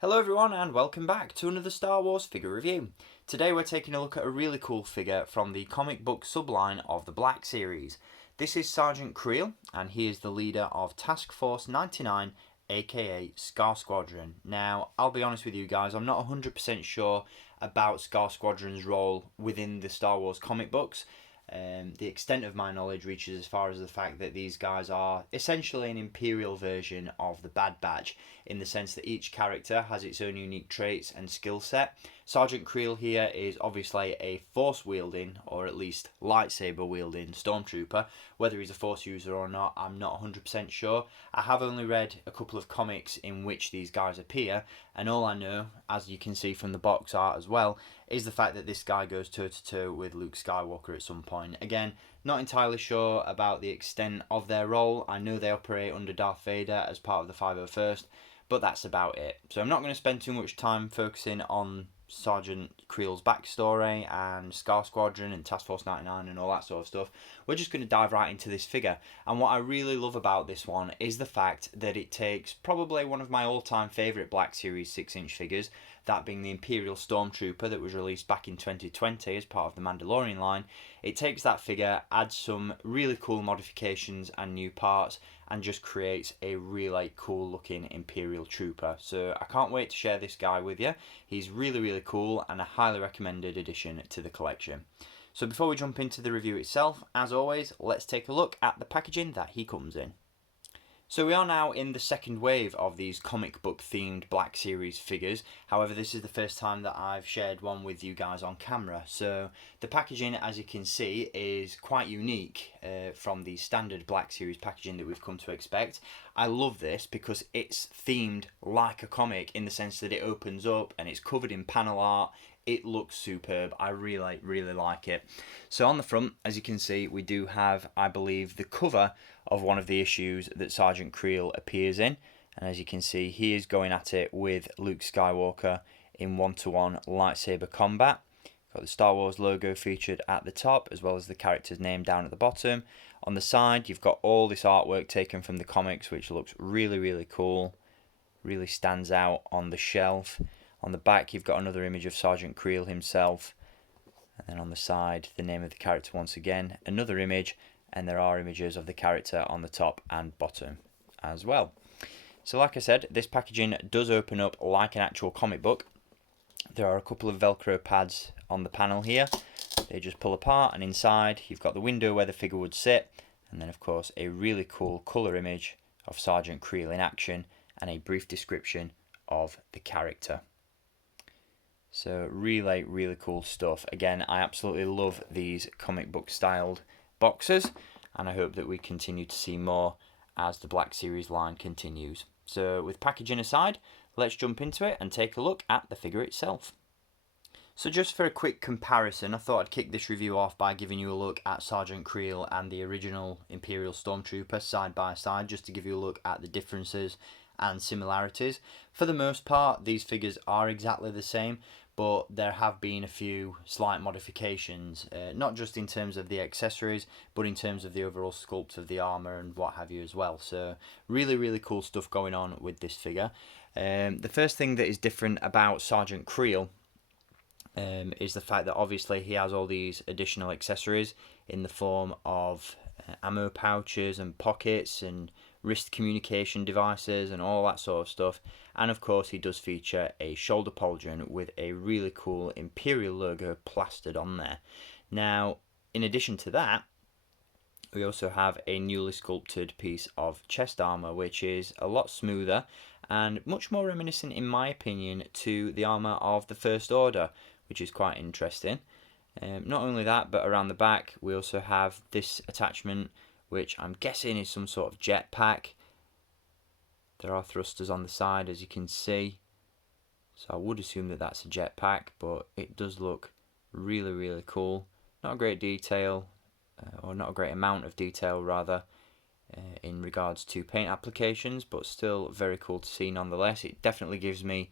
Hello everyone and welcome back to another Star Wars figure review. Today we're taking a look at a really cool figure from the comic book subline of the Black Series. This is Sergeant Kreel and he is the leader of Task Force 99, aka Squadron. Now I'll be honest with you guys, I'm not 100% sure about Squadron's role within the Star Wars comic books. The extent of my knowledge reaches as far as the fact that these guys are essentially an Imperial version of the Bad Batch, in the sense that each character has its own unique traits and skill set. Sergeant Kreel here is obviously a force wielding, or at least lightsaber wielding stormtrooper. Whether he's a force user or not, I'm not 100% sure. I have only read a couple of comics in which these guys appear, and all I know, as you can see from the box art as well, is the fact that this guy goes toe-to-toe with Luke Skywalker at some point. Again, not entirely sure about the extent of their role. I know they operate under Darth Vader as part of the 501st, but that's about it. So I'm not going to spend too much time focusing on Sergeant Kreel's backstory and Squadron and Task Force 99 and all that sort of stuff. We're just going to dive right into this figure. And what I really love about this one is the fact that it takes probably one of my all-time favourite Black Series 6-inch figures, that being the Imperial Stormtrooper that was released back in 2020 as part of the Mandalorian line. It takes that figure, adds some really cool modifications and new parts, and just creates a really cool looking Imperial Trooper. So I can't wait to share this guy with you. He's really cool and a highly recommended addition to the collection. So before we jump into the review itself, as always, let's take a look at the packaging that he comes in. So we are now in the second wave of these comic book themed Black Series figures. However, this is the first time that I've shared one with you guys on camera. So the packaging, as you can see, is quite unique from the standard Black Series packaging that we've come to expect. I love this because it's themed like a comic, in the sense that it opens up and it's covered in panel art. It looks superb. I really like it. So on the front, as you can see, we do have, I believe, the cover of one of the issues that Sergeant Kreel appears in. And as you can see, he is going at it with Luke Skywalker in one-to-one lightsaber combat. Got the Star Wars logo featured at the top, as well as the character's name down at the bottom. On the side, you've got all this artwork taken from the comics, which looks really cool. Really stands out on the shelf. On the back, you've got another image of Sergeant Kreel himself. And then on the side, the name of the character once again. Another image, and there are images of the character on the top and bottom as well. So like I said, this packaging does open up like an actual comic book. There are a couple of Velcro pads on the panel here. They just pull apart, and inside you've got the window where the figure would sit, and then of course a really cool colour image of Sergeant Kreel in action and a brief description of the character. So really cool stuff. Again, I absolutely love these comic book styled boxes, and I hope that we continue to see more as the Black Series line continues. So with packaging aside, let's jump into it and take a look at the figure itself. So just for a quick comparison, I thought I'd kick this review off by giving you a look at Sergeant Kreel and the original Imperial Stormtrooper side by side, just to give you a look at the differences and similarities. For the most part, these figures are exactly the same, but there have been a few slight modifications, not just in terms of the accessories, but in terms of the overall sculpt of the armour and what have you as well. So really cool stuff going on with this figure. The first thing that is different about Sergeant Kreel is the fact that obviously he has all these additional accessories in the form of ammo pouches and pockets and wrist communication devices and all that sort of stuff. And of course he does feature a shoulder pauldron with a really cool Imperial logo plastered on there. Now, in addition to that, we also have a newly sculpted piece of chest armour, which is a lot smoother and much more reminiscent, in my opinion, to the armour of the First Order, which is quite interesting. Not only that, but around the back we also have this attachment, which I'm guessing is some sort of jetpack. There are thrusters on the side, as you can see, so I would assume that that's a jetpack, but it does look really cool. Not a great detail, or not a great amount of detail rather, in regards to paint applications, but still very cool to see nonetheless. It definitely gives me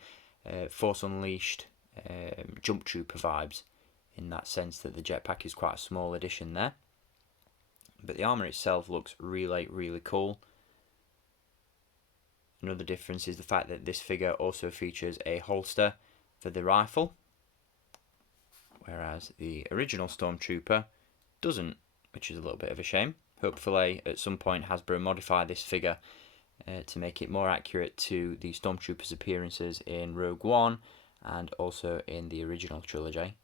Force Unleashed Jump Trooper vibes, in that sense that the jetpack is quite a small addition there. But the armour itself looks really cool. Another difference is the fact that this figure also features a holster for the rifle, whereas the original Stormtrooper doesn't, which is a little bit of a shame. Hopefully at some point Hasbro modify this figure to make it more accurate to the Stormtroopers' appearances in Rogue One and also in the original trilogy.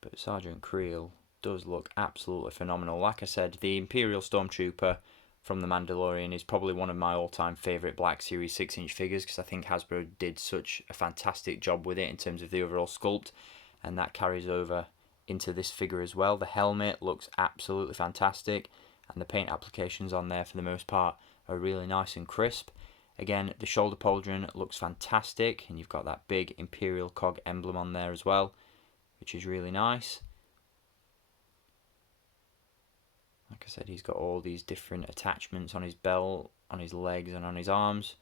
But Sergeant Kreel does look absolutely phenomenal. Like I said, the Imperial Stormtrooper from The Mandalorian is probably one of my all-time favourite Black Series 6-inch figures, because I think Hasbro did such a fantastic job with it in terms of the overall sculpt, and that carries over into this figure as well. The helmet looks absolutely fantastic, and the paint applications on there for the most part are really nice and crisp. Again, the shoulder pauldron looks fantastic, and you've got that big Imperial cog emblem on there as well, which is really nice. Like I said, he's got all these different attachments on his belt, on his legs and on his arms.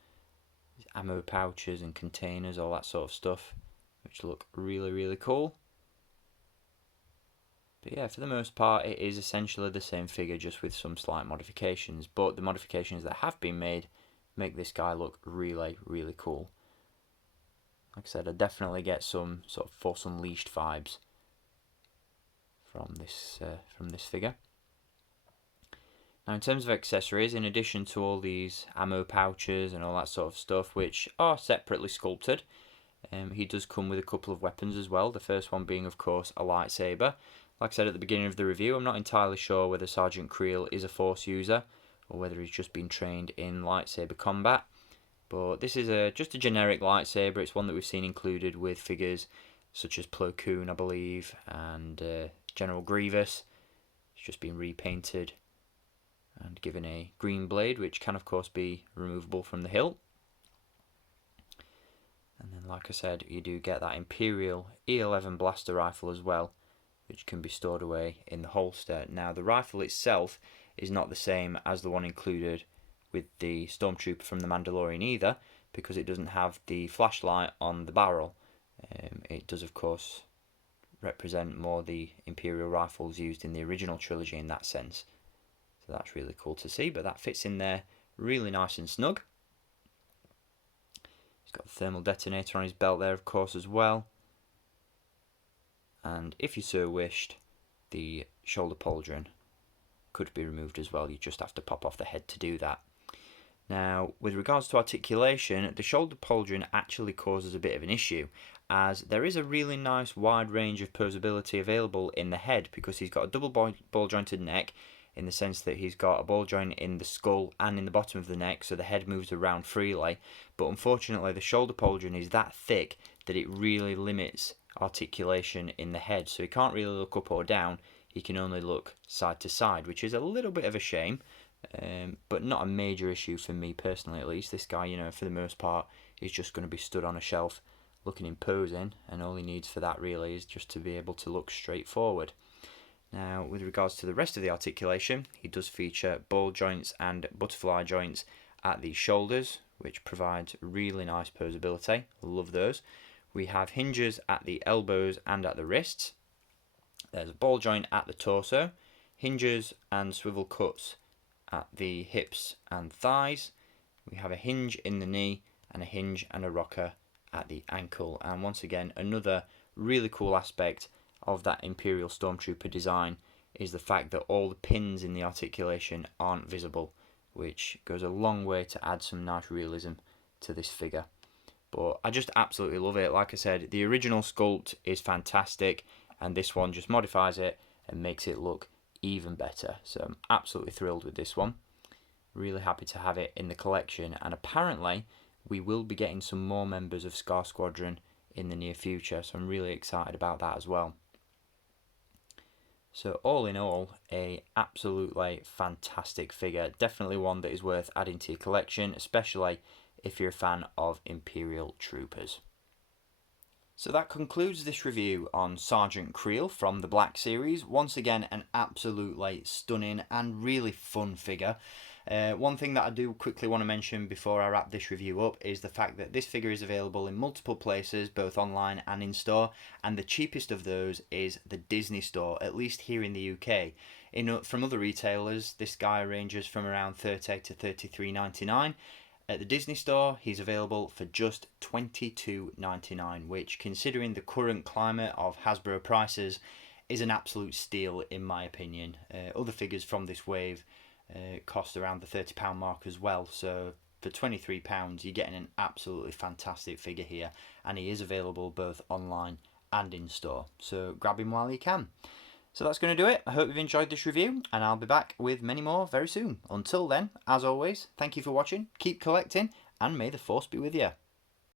His ammo pouches and containers, all that sort of stuff, which look really, really cool. But yeah, for the most part, it is essentially the same figure, just with some slight modifications. But the modifications that have been made make this guy look really, really cool. Like I said, I definitely get some sort of Force Unleashed vibes from this figure. Now, in terms of accessories, in addition to all these ammo pouches and all that sort of stuff, which are separately sculpted, he does come with a couple of weapons as well. The first one being, of course, a lightsaber. Like I said at the beginning of the review, I'm not entirely sure whether Sergeant Kreel is a Force user or whether he's just been trained in lightsaber combat. But this is just a generic lightsaber. It's one that we've seen included with figures such as Plo Koon, I believe, and General Grievous. It's just been repainted and given a green blade, which can of course be removable from the hilt. And then, like I said, you do get that Imperial E11 blaster rifle as well, which can be stored away in the holster. Now, the rifle itself is not the same as the one included with the Stormtrooper from The Mandalorian either, because it doesn't have the flashlight on the barrel. It does, of course, represent more the Imperial rifles used in the original trilogy in that sense. So that's really cool to see, but that fits in there really nice and snug. He's got the thermal detonator on his belt there, of course, as well. And if you so wished, the shoulder pauldron could be removed as well. You just have to pop off the head to do that. Now, with regards to articulation, the shoulder pauldron actually causes a bit of an issue, as there is a really nice wide range of posability available in the head, because he's got a double ball jointed neck, in the sense that he's got a ball joint in the skull and in the bottom of the neck, so the head moves around freely. But unfortunately, the shoulder pauldron is that thick that it really limits articulation in the head, so he can't really look up or down. He can only look side to side, which is a little bit of a shame, but not a major issue for me personally, at least. This guy, you know, for the most part, is just going to be stood on a shelf looking imposing, and all he needs for that really is just to be able to look straight forward. Now, with regards to the rest of the articulation, he does feature ball joints and butterfly joints at the shoulders, which provides really nice posability. Love those. We have hinges at the elbows and at the wrists. There's a ball joint at the torso, hinges and swivel cuts at the hips and thighs. We have a hinge in the knee and a hinge and a rocker at the ankle. And once again, another really cool aspect of that Imperial Stormtrooper design is the fact that all the pins in the articulation aren't visible, which goes a long way to add some nice realism to this figure. But I just absolutely love it. Like I said, the original sculpt is fantastic, and this one just modifies it and makes it look even better. So I'm absolutely thrilled with this one. Really happy to have it in the collection, and apparently we will be getting some more members of Squadron in the near future, so I'm really excited about that as well. So all in all, a absolutely fantastic figure. Definitely one that is worth adding to your collection, especially if you're a fan of Imperial Troopers. So that concludes this review on Sergeant Kreel from the Black Series. Once again, an absolutely stunning and really fun figure. One thing that I do quickly want to mention before I wrap this review up is the fact that this figure is available in multiple places, both online and in store, and the cheapest of those is the Disney Store, at least here in the UK. From other retailers, this guy ranges from around £30 to £33.99. At the Disney Store, he's available for just $22.99, which, considering the current climate of Hasbro prices, is an absolute steal in my opinion. Other figures from this wave cost around the £30 mark as well, so for £23 you're getting an absolutely fantastic figure here, and he is available both online and in store, so grab him while you can. So that's going to do it. I hope you've enjoyed this review, and I'll be back with many more very soon. Until then, as always, thank you for watching, keep collecting, and may the Force be with you.